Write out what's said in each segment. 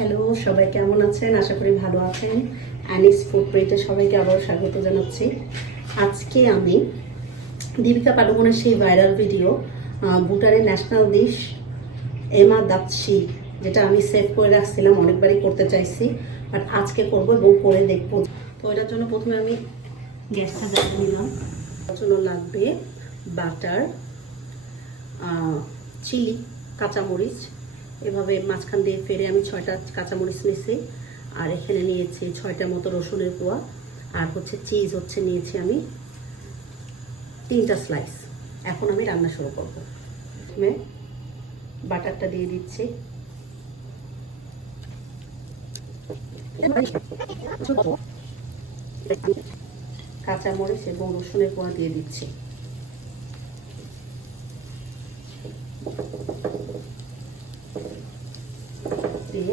Hello সবাই কেমন আছেন? আশা করি ভালো আছেন। অ্যানিস ফুড প্লেটে সবাইকে আবার স্বাগত জানাচ্ছি। আজকে আমি দীপিকা পাডুকোনের সেই ভাইরাল ভিডিও ভুটানের ন্যাশনাল ডিশ এমা দাচ্ছি যেটা আমি সেভ করে রাখছিলাম, অনেকবারই করতে চাইছি বাট আজকে করব এবং করে দেখব। তো এটার জন্য প্রথমে আমি গ্যাসটা জ্বালিয়ে নিলাম। তার জন্য লাগবে বাটার চিলি কাঁচামরিচ এভাবে মাঝখান দিয়ে ফেরে আমি ছয়টা কাঁচামরিচ নিয়েছি। আর এখানে নিয়েছি ছয়টা মতো রসুনের কোয়া। আর হচ্ছে চিজ হচ্ছে নিয়েছি আমি তিনটা স্লাইস এখন আমি রান্না শুরু করব। প্রথমে বাটারটা দিয়ে দিচ্ছি। কাঁচামরিচ এবং রসুনের কোয়া দিয়ে দিচ্ছি দিয়ে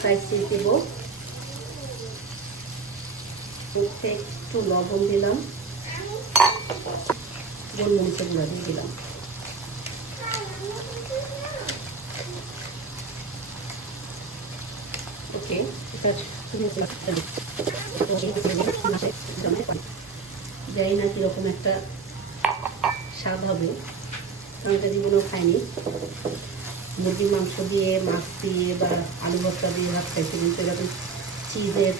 ফ্রাইস চিজ দেবো। একটু লবণ দিলাম। গোলমরিচের গুঁড়া দিয়ে দিলাম। ওকে জানি না কীরকম একটা স্বাদ হবে। আমি এটা জীবনেও খাইনি। মুরগির মাংস দিয়ে মাছ দিয়ে বা আলু ভর্তা দিয়ে ভাত খাইছি কিন্তু এরকম চিজের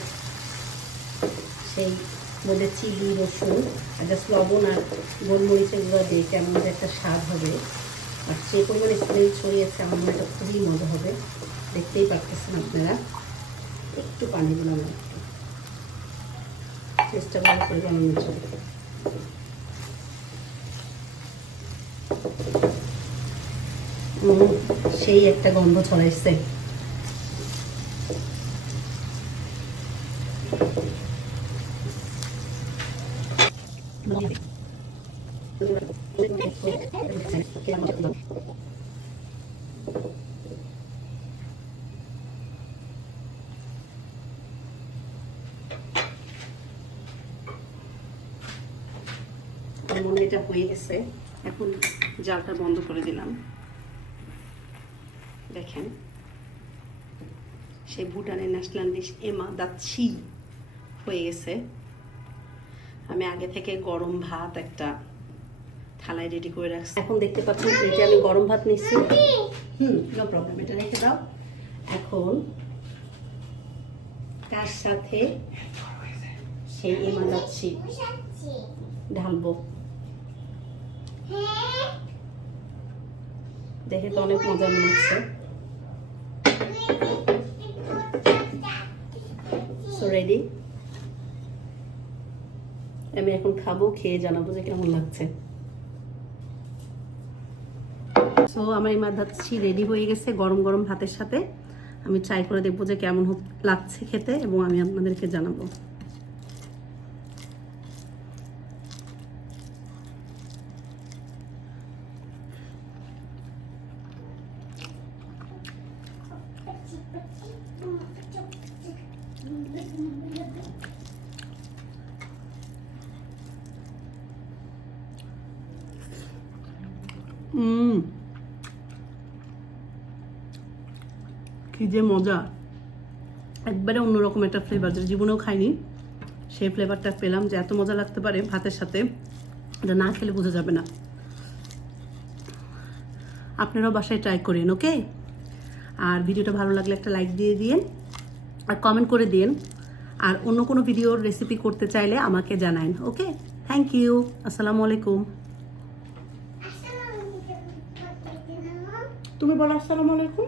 সেই মধ্যে চিলি রসুন আর জাস্ট লবণ আর গোলমরিচের গুঁড়া দিয়ে কেমন একটা স্বাদ হবে। আর সেই পরিমাণে স্মেল ছড়িয়েছে আমার মনে হয় খুবই মজা হবে। দেখতেই পারতেছেন আপনারা। একটু পানি দিলাম একটু। চেষ্টা করে জন্য। উম, সেই একটা গন্ধ ছড়াইছে মনে এটা হয়ে গেছে। এখন জালটা বন্ধ করে দিলাম। দেখেন, সেই ভুটানের ন্যাশনাল ডিশ এমা দাচ্ছি হয়ে গেছে। আমি আগে থেকে গরম ভাত একটা থালায় রেডি করে রাখছি। এখন দেখতে পাচ্ছেন প্লেটে আমি গরম ভাত নিচ্ছি। হুম নো প্রবলেম এটা রেখে দাও। এখন তার সাথে সেই এমা দাচ্ছি ঢালবো। দেখে তো অনেক মজা মনে হচ্ছে রেডি আমি এখন খাব, খেয়ে জানাব যে কেমন লাগছে। সো আমার এই মাদাচ্ছি রেডি হয়ে গেছে গরম গরম ভাতের সাথে। আমি ট্রাই করে দেখব যে কেমন লাগছে খেতে এবং আমি আপনাদেরকে জানাব। হুম। কি যে মজা। একবারে অন্যরকম একটা ফ্লেভার যেটা জীবনেও খাইনি, সেই ফ্লেভারটা পেলাম যে এত মজা লাগতে পারে ভাতের সাথে, এটা না খেলে বোঝা যাবে না। আপনারাও বাসায় ট্রাই করেন ওকে আর ভিডিওটা ভালো লাগলে একটা লাইক দিয়ে দিন আর কমেন্ট করে দিন আর অন্য কোনো ভিডিওর রেসিপি করতে চাইলে আমাকে জানান ওকে থ্যাংক ইউ আসসালামু আলাইকুম। তুমি বলো আসসালামু আলাইকুম।